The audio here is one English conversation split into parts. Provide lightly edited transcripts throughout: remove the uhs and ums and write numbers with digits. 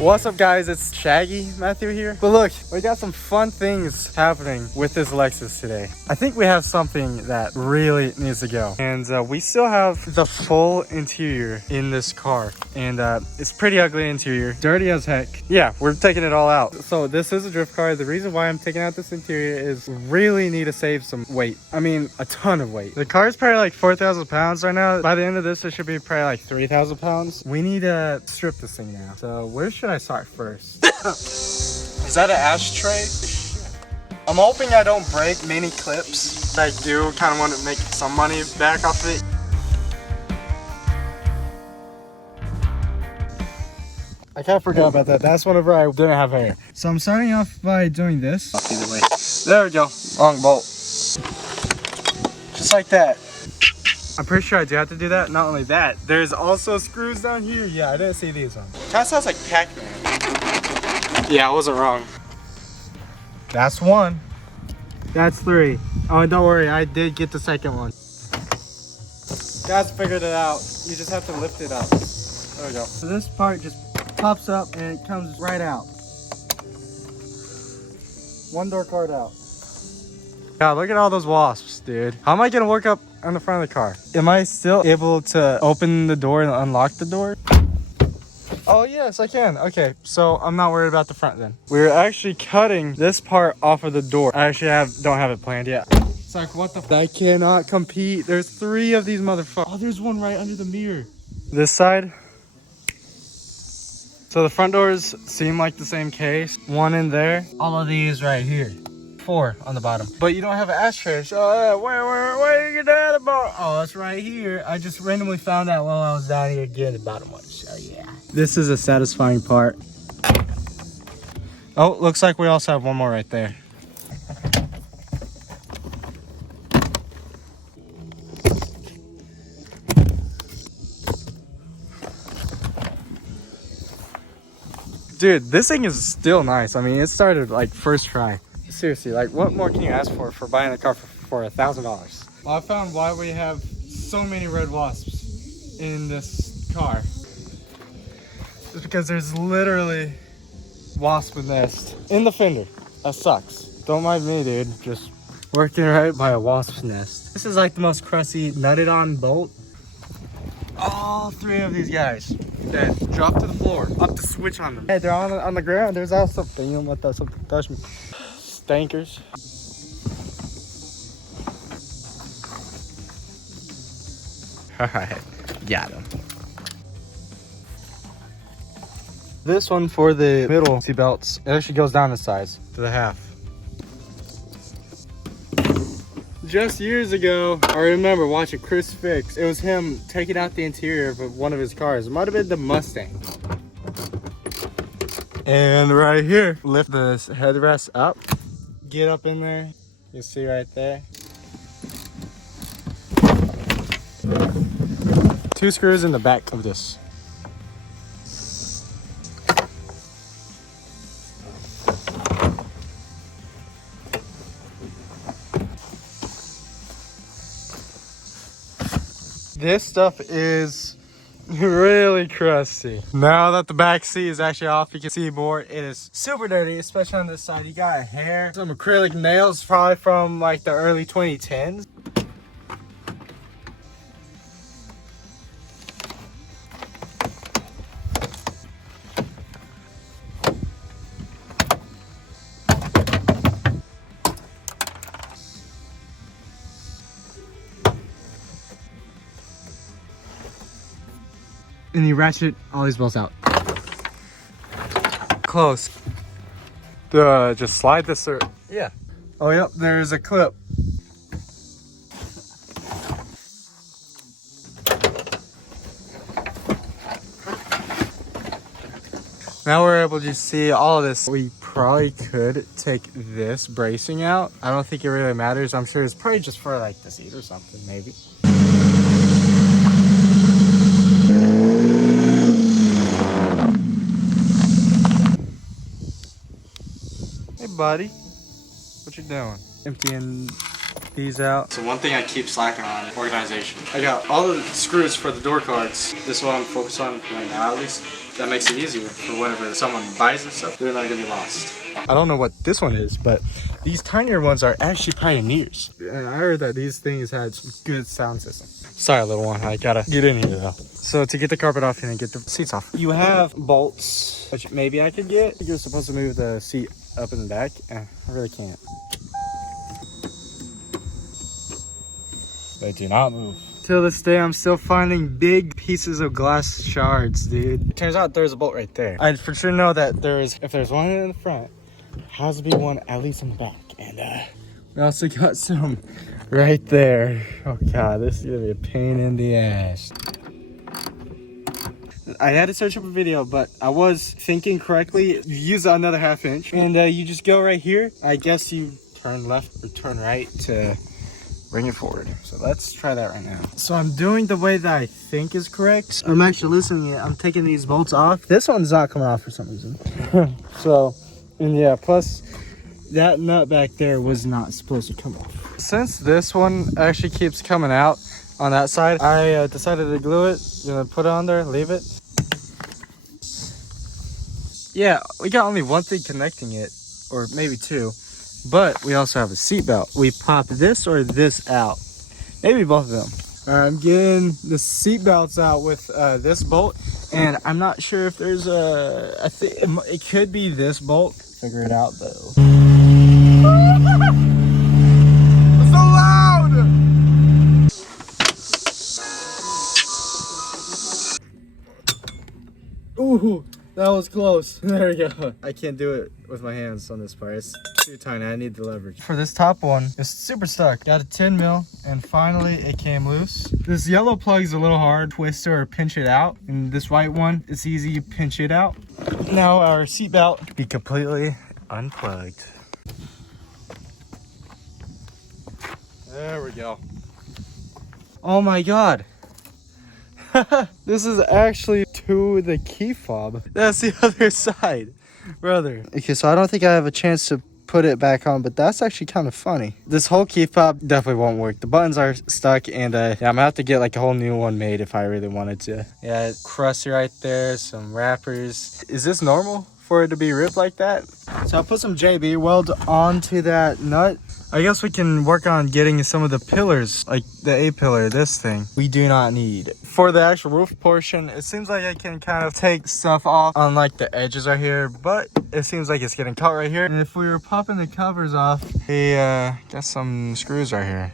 What's up guys, it's Shaggy Matthew here. But look, we got some fun things happening with this Lexus today. I think we have something that really needs to go. And we still have the full interior in this car. And it's pretty ugly interior, dirty as heck. Yeah, we're taking it all out. So this is a drift car. The reason why I'm taking out this interior is really need to save some weight. I mean, a ton of weight. The car is probably like 4,000 pounds right now. By the end of this, it should be probably like 3,000 pounds. We need to strip this thing now. So where should I start first? Is that an ashtray? I'm hoping I don't break many clips. I do kind of want to make some money back off of it. I kind of forgot about that. That's whenever I didn't have hair. So I'm starting off by doing this. Either way. There we go. Wrong bolt. Just like that. I'm pretty sure I do have to do that. Not only that, there's also screws down here. Yeah, I didn't see these ones. Kind of sounds like Pac-Man. Yeah, I wasn't wrong. That's one. That's three. Oh, and don't worry, I did get the second one. Guys figured it out. You just have to lift it up. There we go. So this part just pops up and it comes right out. One door card out. God, look at all those wasps, dude. How am I gonna work up on the front of the car? Am I still able to open the door and unlock the door? Oh yes, I can. Okay, so I'm not worried about the front then. We're actually cutting this part off of the door. I actually don't have it planned yet. It's like, what the f? I cannot compete. There's 3 of these motherfuckers. Oh, there's one right under the mirror. This side. So the front doors seem like the same case. One in there. All of these right here. 4 on the bottom. But you don't have an ashtray. So where you get that about? Oh, it's right here. I just randomly found that while I was down here getting the bottom one. So yeah. This is a satisfying part. Oh, looks like we also have one more right there. Dude, this thing is still nice. I mean, it started like first try. Seriously, like what more can you ask for buying a car for $1,000? Well, I found why we have so many red wasps in this car. It's because there's literally wasp nest in the fender. That sucks. Don't mind me, dude. Just working right by a wasp's nest. This is like the most crusty nutted on bolt. All 3 of these guys dead. Drop to the floor. Up the switch on them. Hey, they're on the ground. There's also something. You don't let that something touch me. Stankers. Alright, got him. This one for the middle seat belts, it actually goes down the sides to the half. Just years ago, I remember watching Chris Fix. It was him taking out the interior of one of his cars. It might have been the Mustang. And right here, lift the headrest up. Get up in there. You see right there. 2 screws in the back of this. This stuff is really crusty. Now that the back seat is actually off, you can see more. It is super dirty, especially on this side. You got hair, some acrylic nails, probably from like the early 2010s. And you ratchet all these bolts out. Close. Just slide this or yeah. Oh yep, there's a clip. Now we're able to see all of this. We probably could take this bracing out. I don't think it really matters. I'm sure it's probably just for like the seat or something, maybe. Hey buddy, what you doing? Emptying these out. So one thing I keep slacking on, organization. I got all the screws for the door cards. This is what I'm focused on right now at least. that makes it easier for whenever someone buys this stuff, they're not gonna be lost. I don't know what this one is, but these tinier ones are actually Pioneers. And I heard that these things had some good sound system. Sorry, little one, I gotta get in here though. So to get the carpet off and get the seats off, you have bolts, which maybe I could get. I think you're supposed to move the seat up in the back. I really can't. They do not move. Till this day, I'm still finding big pieces of glass shards, dude. It turns out there's a bolt right there. I for sure know that if there's one in the front, has to be one at least in the back. And we also got some right there. Oh god, this is gonna be a pain in the ass. I had to search up a video, but I was thinking correctly. You use another 1/2 inch, and you just go right here. I guess you turn left or turn right to bring it forward. So let's try that right now. So I'm doing the way that I think is correct. I'm actually listening. I'm taking these bolts off. This one's not coming off for some reason. So, and yeah, plus that nut back there was not supposed to come off. Since this one actually keeps coming out on that side, I decided to glue it. Gonna put it on there, leave it. Yeah, we got only one thing connecting it, or maybe two. But we also have a seat belt. We pop this or this out. Maybe both of them. All right, I'm getting the seat belts out with this bolt. And I'm not sure if there's I think it could be this bolt. Figure it out though. It's so loud! Ooh. That was close. There we go. I can't do it with my hands on this part. It's too tiny. I need the leverage. For this top one, it's super stuck. Got a 10 mil, and finally it came loose. This yellow plug is a little hard. Twist it or pinch it out. And this white one, it's easy to pinch it out. Now our seat belt be completely unplugged. There we go. Oh my god. This is actually to the key fob. That's the other side, brother. Okay, so I don't think I have a chance to put it back on, but that's actually kind of funny. This whole key fob definitely won't work. The buttons are stuck, and yeah, I'm gonna have to get like a whole new one made if I really wanted to. Yeah, crusty right there, some wrappers. Is this normal for it to be ripped like that? So I'll put some JB weld onto that nut. I guess we can work on getting some of the pillars, like the A-pillar, this thing, we do not need. For the actual roof portion, it seems like I can kind of take stuff off on like the edges right here, but it seems like it's getting caught right here. And if we were popping the covers off, we got some screws right here.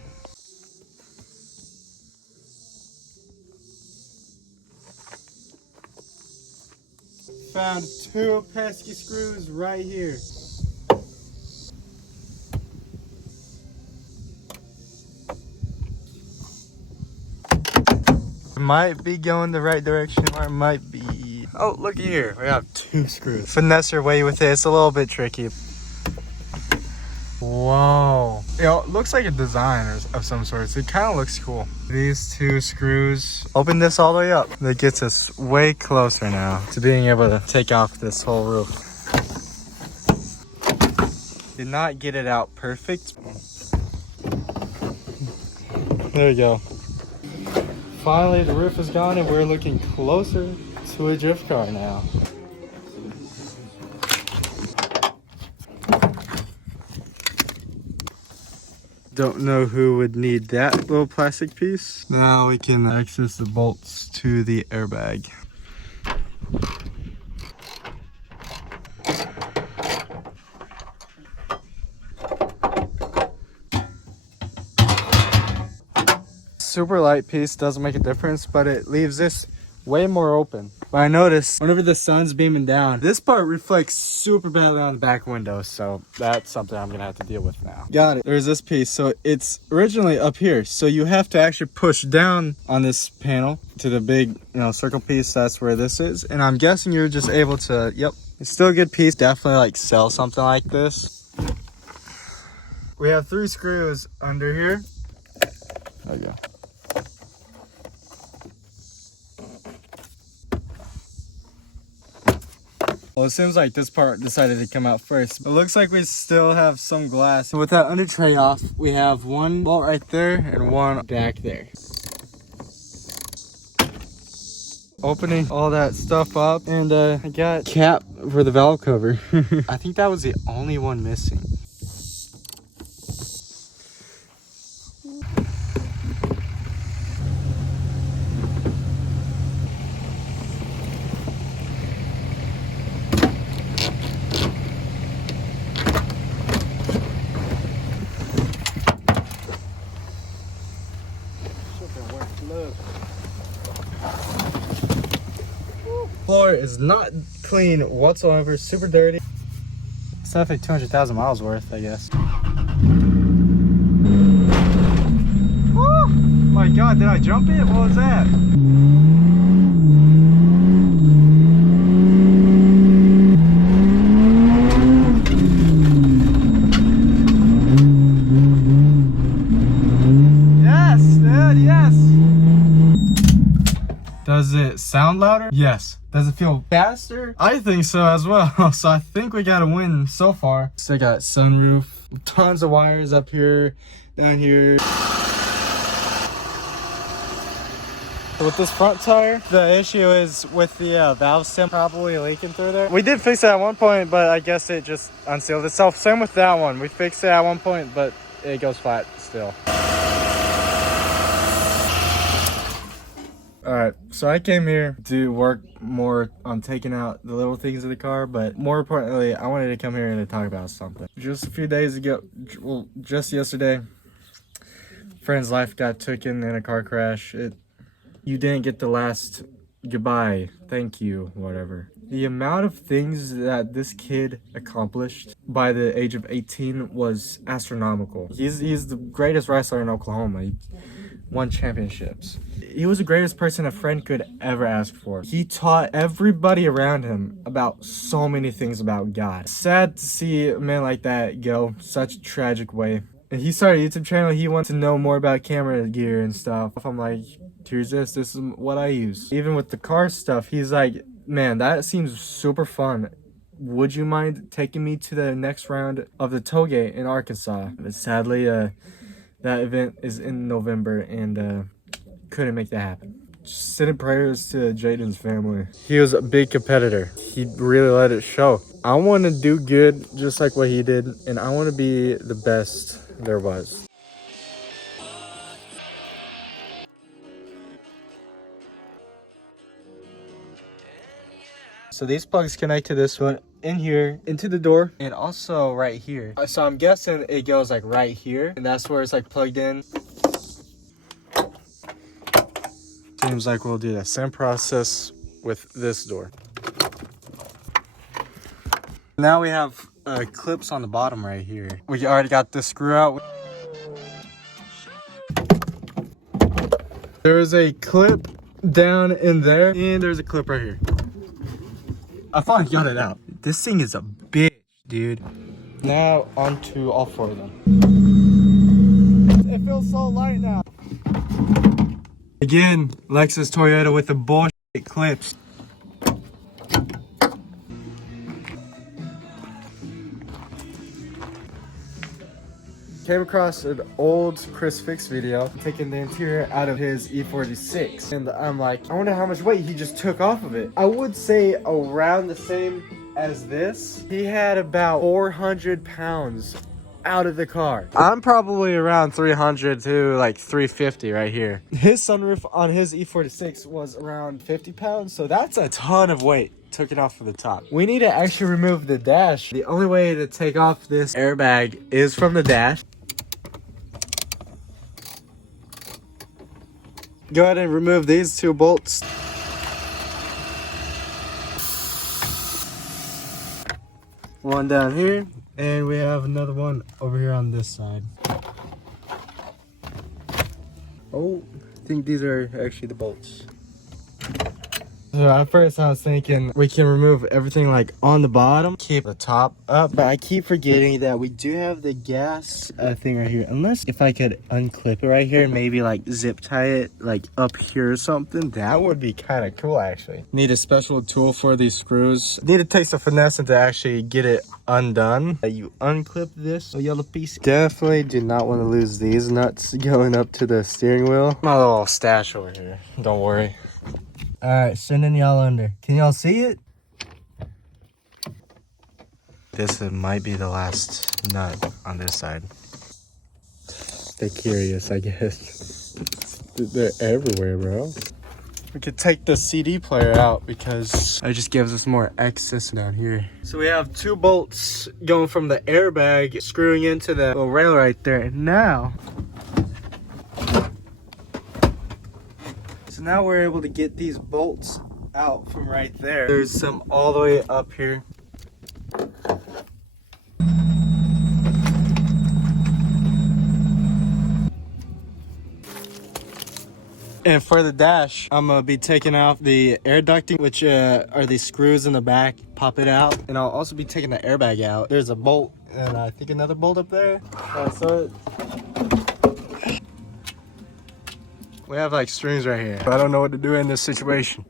Found 2 pesky screws right here. It might be going the right direction, or it might be... Oh, look here. We have 2 screws. Finesse your way with it. It's a little bit tricky. Whoa. You know, it looks like a design of some sort. It kind of looks cool. These 2 screws open this all the way up. That gets us way closer now to being able to take off this whole roof. Did not get it out perfect. There we go. Finally, the roof is gone and we're looking closer to a drift car now. Don't know who would need that little plastic piece. Now we can access the bolts to the airbag. Super light piece, doesn't make a difference, but it leaves this way more open. But I noticed whenever the sun's beaming down, this part reflects super badly on the back window, so that's something I'm gonna have to deal with now. Got it. There's this piece, so it's originally up here, so you have to actually push down on this panel to the big, circle piece. That's where this is, and I'm guessing you're just able to, yep, it's still a good piece. Definitely like sell something like this. We have 3 screws under here. There you go. Well, it seems like this part decided to come out first. It looks like we still have some glass. So with that under tray off, we have 1 bolt right there and 1 back there. opening all that stuff up, and I got cap for the valve cover. I think that was the only one missing. Floor is not clean whatsoever, super dirty. It's definitely 200,000 miles worth, I guess. Oh my god, did I jump it? What was that? Yes, dude, yes. Does it sound louder? Yes. Does it feel faster? I think so as well. So I think we got a win so far. Still got sunroof, tons of wires up here, down here. With this front tire, the issue is with the valve stem probably leaking through there. We did fix it at one point, but I guess it just unsealed itself. Same with that one. We fixed it at one point, but it goes flat still. Alright, so I came here to work more on taking out the little things of the car, but more importantly, I wanted to come here and to talk about something. Just a few days ago, well, just yesterday, friend's life got taken in a car crash. You didn't get the last goodbye, thank you, whatever. The amount of things that this kid accomplished by the age of 18 was astronomical. He's the greatest wrestler in Oklahoma. He won championships. He was the greatest person a friend could ever ask for. He taught everybody around him about so many things about God. Sad to see a man like that go such a tragic way. And he started a YouTube channel. He wanted to know more about camera gear and stuff. I'm like, here's this is what I use. Even with the car stuff, he's like, man, that seems super fun. Would you mind taking me to the next round of the tollgate in Arkansas? But sadly, that event is in November, and couldn't make that happen. Just sending prayers to Jaden's family. He was a big competitor. He really let it show. I want to do good just like what he did, and I want to be the best there was. So these plugs connect to this one in here, into the door, and also right here. So I'm guessing it goes like right here, and that's where it's like plugged in. Seems like we'll do the same process with this door. Now we have clips on the bottom right here. We already got this screw out. There is a clip down in there, and there's a clip right here. I finally got it out. This thing is a bitch, dude. Now onto all four of them. It feels so light now. Again, Lexus Toyota with the bullshit clips. Came across an old Chris Fix video taking the interior out of his E46, and I'm like, I wonder how much weight he just took off of it. I would say around the same as this. He had about 400 pounds out of the car. I'm probably around 300 to like 350 right here. His sunroof on his E46 was around 50 pounds, so that's a ton of weight. Took it off from the top. We need to actually remove the dash. The only way to take off this airbag is from the dash. Go ahead and remove these two bolts. One down here, and we have another one over here on this side. Oh, I think these are actually the bolts. So at first I was thinking we can remove everything like on the bottom, keep the top up, but I keep forgetting that we do have the gas thing right here. Unless if I could unclip it right here and maybe like zip tie it like up here or something, that would be kind of cool actually. Need a special tool for these screws. Need to take some finesse to actually get it undone. You unclip this yellow piece. Definitely do not want to lose these nuts going up to the steering wheel. My little stash over here, don't worry. All right, sending y'all under. Can y'all see it? This might be the last nut on this side. Stay curious, I guess. They're everywhere, bro. We could take the CD player out because it just gives us more access down here. So we have 2 bolts going from the airbag, screwing into the little rail right there. And now, so now we're able to get these bolts out from right there. There's some all the way up here. And for the dash, I'm gonna be taking off the air ducting, which are these screws in the back, pop it out. And I'll also be taking the airbag out. There's a bolt and I think another bolt up there. So we have like strings right here. I don't know what to do in this situation.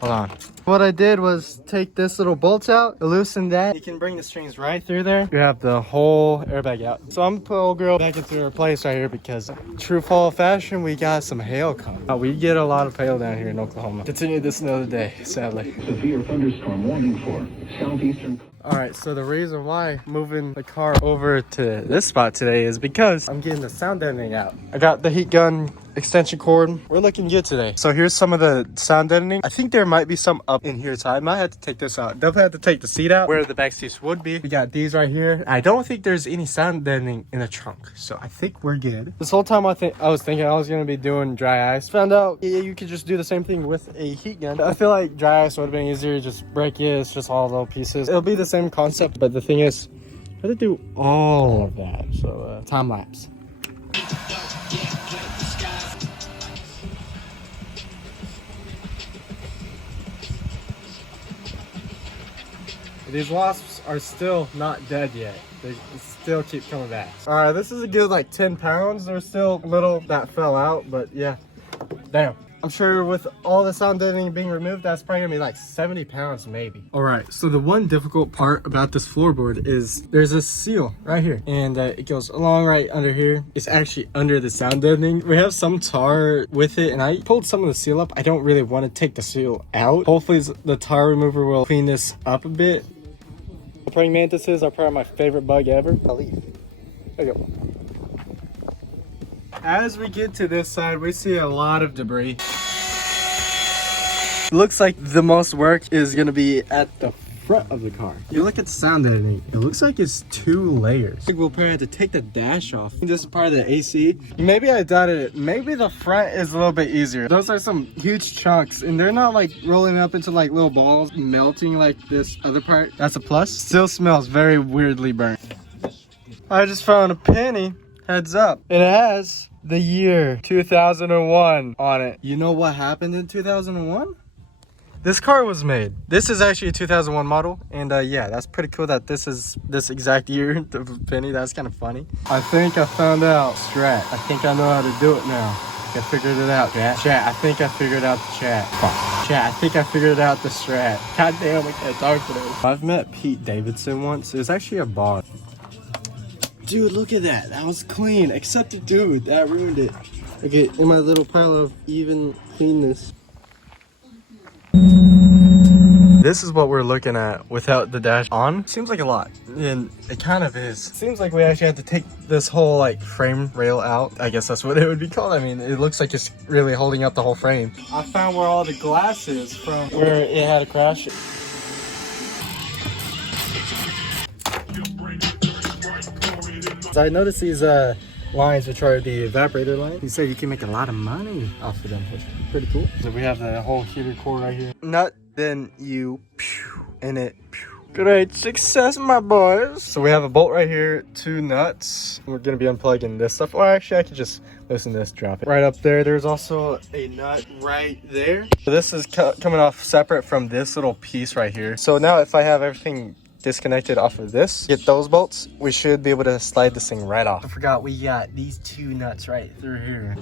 Hold on. What I did was take this little bolt out, loosen that. You can bring the strings right through there. You have the whole airbag out. So I'm gonna put old girl back into her place right here because true fall fashion, we got some hail coming. We get a lot of hail down here in Oklahoma. Continue this another day, sadly. Severe thunderstorm warning for southeastern. All right, so the reason why moving the car over to this spot today is because I'm getting the sound deadening out. I got the heat gun extension cord. We're looking good today. So here's some of the sound deadening. I think there might be some up in here, so I might have to take this out. Definitely have to take the seat out where the back seats would be. We got these right here. I don't think there's any sound deadening in the trunk, so I think we're good. This whole time I was thinking I was gonna be doing dry ice. Found out you could just do the same thing with a heat gun. I feel like dry ice would have been easier. Just break it. It's just all little pieces. It'll be the same concept, but the thing is, I had to do all of that. So time lapse. These wasps are still not dead yet. They still keep coming back. All right, this is a good like 10 pounds. There's still little that fell out, but yeah, damn. I'm sure with all the sound deadening being removed, that's probably gonna be like 70 pounds maybe. All right, so the one difficult part about this floorboard is there's a seal right here, and it goes along right under here. It's actually under the sound deadening. We have some tar with it, and I pulled some of the seal up. I don't really want to take the seal out. Hopefully the tar remover will clean this up a bit. Praying mantises are probably my favorite bug ever. I'll leave. There you go. As we get to this side, we see a lot of debris. Looks like the most work is gonna be at the front of the car. You look at the sound editing, it looks like it's 2 layers. I think we'll probably have to take the dash off. This is part of the AC. Maybe I doubted it. Maybe the front is a little bit easier. Those are some huge chunks, and they're not like rolling up into like little balls, melting like this other part. That's a plus. Still smells very weirdly burnt. I just found a penny. Heads up. It has the year 2001 on it. You know what happened in 2001? This car was made. This is actually a 2001 model, and yeah, that's pretty cool that this is this exact year, the penny. That's kind of funny. I think I found out strat. I think I know how to do it now. I figured it out, chat. I think I figured out the chat. Fuck. Chat, I think I figured out the strat. God damn, we can't talk today. I've met Pete Davidson once. It was actually a bar. Dude, look at that. That was clean, except the dude. That ruined it. Okay, in my little pile of even cleanness. This is what we're looking at without the dash on. Seems like a lot, and it kind of is. Seems like we actually have to take this whole like frame rail out. I guess that's what it would be called. I mean, it looks like it's really holding up the whole frame. I found where all the glass is from where it had a crash. I noticed these lines, which are the evaporator lines. He said you can make a lot of money off of them, which is pretty cool. So we have the whole heater core right here. Nut, then you, pew, and it, pew. Great success, my boys. So we have a bolt right here, 2 nuts. We're gonna be unplugging this stuff. Or actually, I could just loosen this, drop it. Right up there, there's also a nut right there. So this is coming off separate from this little piece right here. So now if I have everything disconnected off of this, get those bolts, we should be able to slide this thing right off. I forgot we got these 2 nuts right through here.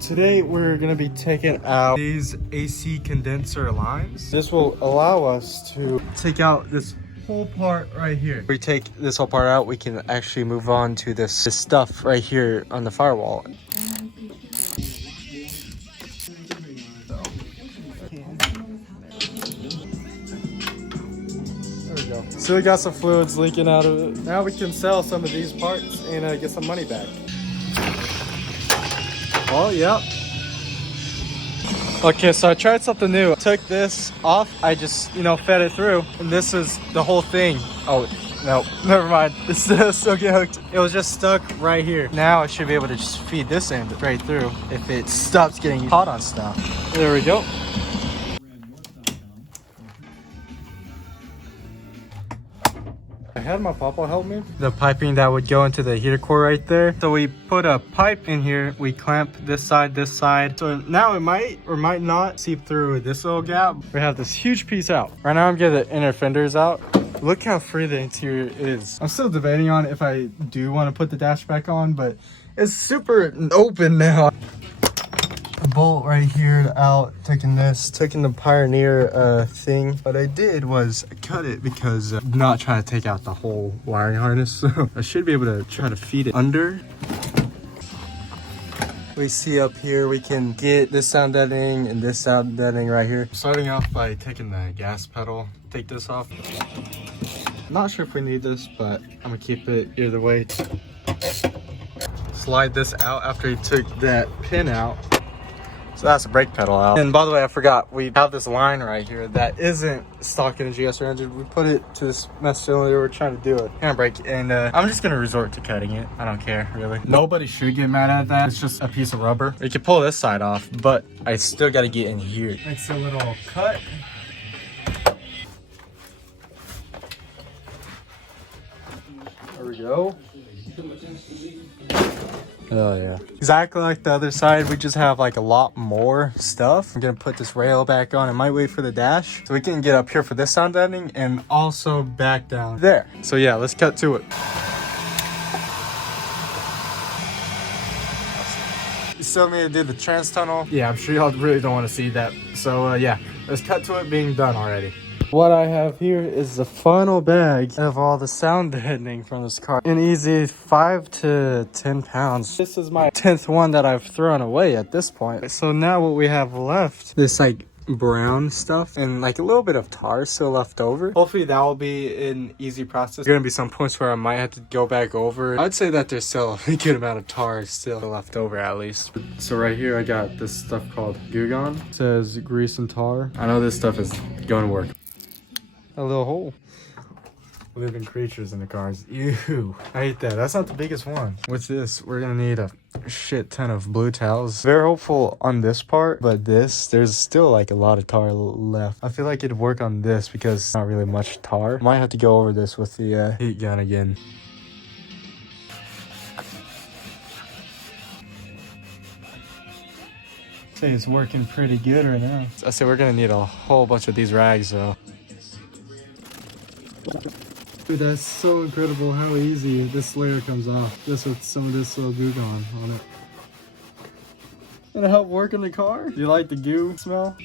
Today we're gonna be taking out these AC condenser lines. This will allow us to take out this whole part right here. If we take this whole part out, we can actually move on to this stuff right here on the firewall. There we go. So we got some fluids leaking out of it. Now we can sell some of these parts and get some money back. Oh, yep. Okay, so I tried something new. I took this off. I just, fed it through. And this is the whole thing. Oh, no, never mind. It's still get hooked. It was just stuck right here. Now I should be able to just feed this end straight through if it stops getting caught on stuff. There we go. I had my papa help me. The piping that would go into the heater core right there. So we put a pipe in here. We clamp this side. So now it might or might not seep through this little gap. We have this huge piece out. Right now I'm getting the inner fenders out. Look how free the interior is. I'm still debating on if I do want to put the dash back on, but it's super open now. A bolt right here out, taking the Pioneer thing. What I did was cut it because I'm not trying to take out the whole wiring harness. So I should be able to try to feed it under. We see up here, we can get this sound deadening and this sound deadening right here. Starting off by taking the gas pedal, take this off. Not sure if we need this, but I'm gonna keep it either way. Slide this out after you took that pin out. So that's the brake pedal out. And by the way, I forgot, we have this line right here that isn't stock in a GS300. We put it to this mess cylinder. We're trying to do a handbrake, and I'm just gonna resort to cutting it. I don't care, really. Nobody should get mad at that. It's just a piece of rubber. You can pull this side off, but I still gotta get in here. Makes a little cut. There we go. Oh yeah. Exactly like the other side, we just have like a lot more stuff. I'm gonna put this rail back on. I might wait for the dash so we can get up here for this sound deadening and also back down there. So yeah, let's cut to it. You still need to do the trans tunnel. Yeah, I'm sure y'all really don't want to see that. So yeah, let's cut to it being done already. What I have here is the final bag of all the sound deadening from this car. An easy 5 to 10 pounds. This is my 10th one that I've thrown away at this point. So now what we have left, this like brown stuff and like a little bit of tar still left over. Hopefully that will be an easy process. There's gonna be some points where I might have to go back over. I'd say that there's still a good amount of tar still left over at least. So right here I got this stuff called Gugon. It says grease and tar. I know this stuff is going to work. A little hole. Living creatures in the cars. Ew. I hate that. That's not the biggest one. With this, we're gonna need a shit ton of blue towels. Very hopeful on this part, but there's still like a lot of tar left. I feel like it'd work on this because it's not really much tar. Might have to go over this with the heat gun again. Say it's working pretty good right now. I say we're gonna need a whole bunch of these rags though. Dude, that's so incredible how easy this layer comes off just with some of this little goo gone on it. Gonna help work in the car? Do you like the goo smell?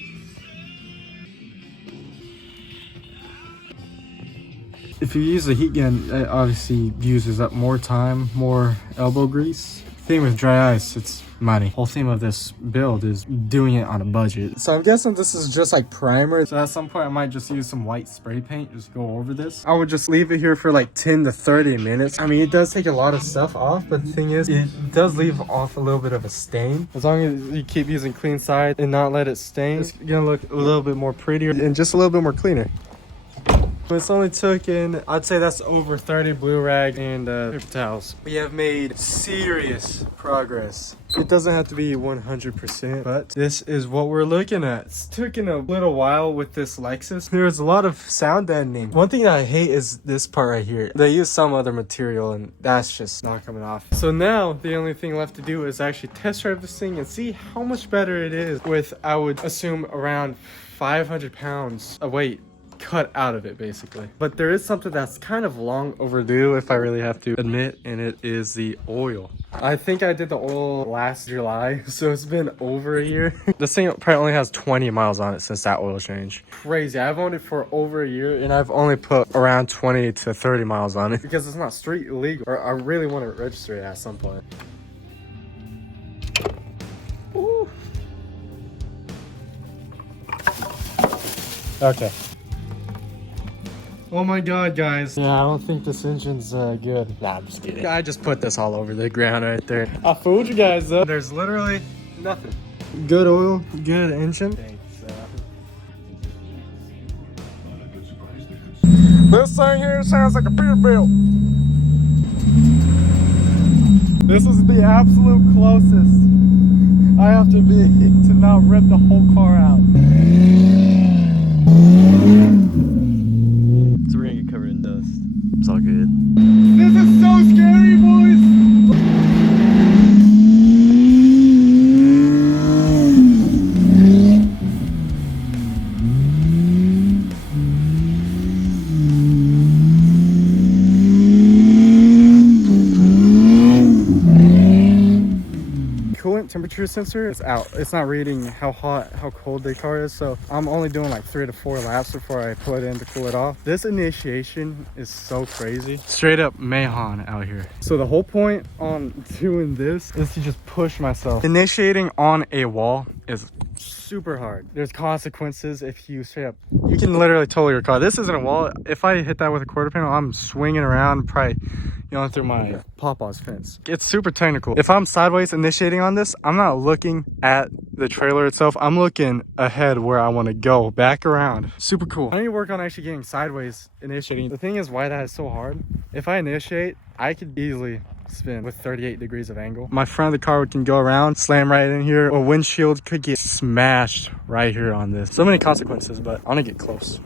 If you use a heat gun, it obviously uses up more time, more elbow grease. Thing with dry ice, it's money. Whole theme of this build is doing it on a budget. So I'm guessing this is just like primer. So at some point I might just use some white spray paint, just go over this. I would just leave it here for like 10 to 30 minutes. I mean, it does take a lot of stuff off, but the thing is, it does leave off a little bit of a stain. As long as you keep using clean side and not let it stain, it's gonna look a little bit more prettier and just a little bit more cleaner. It's only taken, I'd say that's over 30 blue rag and paper towels. We have made serious progress. It doesn't have to be 100%, but this is what we're looking at. It's taken a little while with this Lexus. There's a lot of sound deadening. One thing that I hate is this part right here. They use some other material and that's just not coming off. So now the only thing left to do is actually test drive this thing and see how much better it is with, I would assume, around 500 pounds of weight cut out of it basically. But there is something that's kind of long overdue, if I really have to admit, and it is the oil. I think I did the oil last July, so it's been over a year. This thing probably only has 20 miles on it since that oil change. Crazy. I've owned it for over a year and I've only put around 20 to 30 miles on it because it's not street legal, or I really want to register it at some point. Ooh. Okay. Oh my god, guys. Yeah, I don't think this engine's good. Nah, I'm just kidding. I just put this all over the ground right there. I fooled you guys though. There's literally nothing. Good oil, good engine. Thanks. This thing here sounds like a Peterbilt. This is the absolute closest I have to be to not rip the whole car out. So we're gonna get covered in dust. It's all good. This is so scary, boys! Coolant temperature sensor is out. It's not reading how hot, how cold the car is, so I'm only doing like 3 to 4 laps before I put it in to cool it off. This initiation is so crazy. Straight up Mahon out here. So the whole point on doing this is to just push myself. Initiating on a wall is super hard. There's consequences if you straight up, you can literally total your car. This isn't a wall. If I hit that with a quarter panel, I'm swinging around, probably going through my Papa's fence. It's super technical. If I'm sideways initiating on this, I'm not looking at the trailer itself. I'm looking ahead where I want to go, back around. Super cool. I need to work on actually getting sideways initiating. The thing is why that is so hard. If I initiate, I could easily spin with 38 degrees of angle. My front of the car can go around, slam right in here, or windshield could get smashed right here on this. So many consequences, but I want to get close.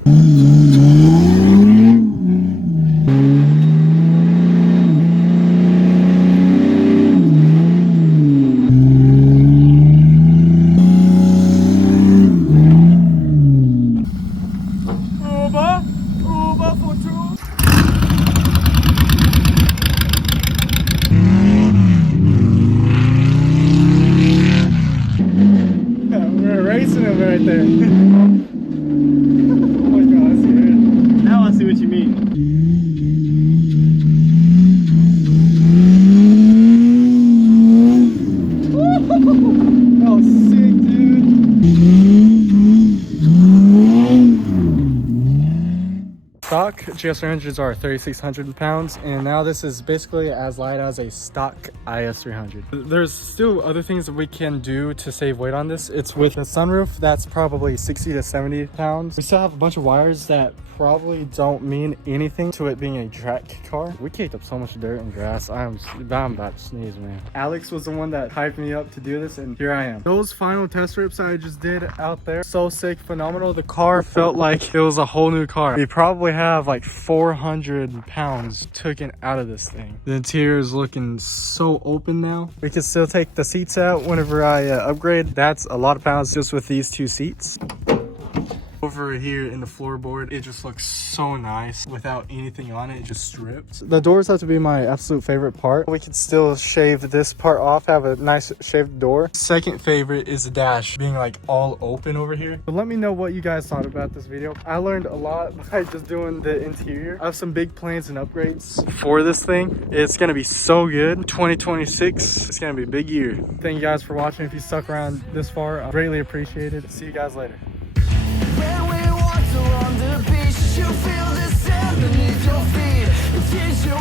Racing him right there. Oh my god, I see it. Now I see what you mean. That was sick, dude. Stock GS300s are 3,600 pounds, and now this is basically as light as a stock IS300. There's still other things that we can do to save weight on this. It's with the sunroof, that's probably 60 to 70 pounds. We still have a bunch of wires that probably don't mean anything to it being a track car. We kicked up so much dirt and grass. I'm about to sneeze, man. Alex was the one that hyped me up to do this, and here I am. Those final test rips I just did out there, so sick, phenomenal. The car felt like it was a whole new car. We probably have like 400 pounds taken out of this thing. The interior is looking so open now. We can still take the seats out whenever I upgrade. That's a lot of pounds just with these two seats. Over here in the floorboard, it just looks so nice without anything on it. It just stripped. The doors have to be my absolute favorite part. We could still shave this part off, have a nice shaved door. Second favorite is the dash being like all open over here. But let me know what you guys thought about this video. I learned a lot by just doing the interior. I have some big plans and upgrades for this thing. It's gonna be so good. 2026, it's gonna be a big year. Thank you guys for watching. If you stuck around this far, I greatly appreciate it. See you guys later. When we walked along the beach, you feel the sand beneath your feet. It gives you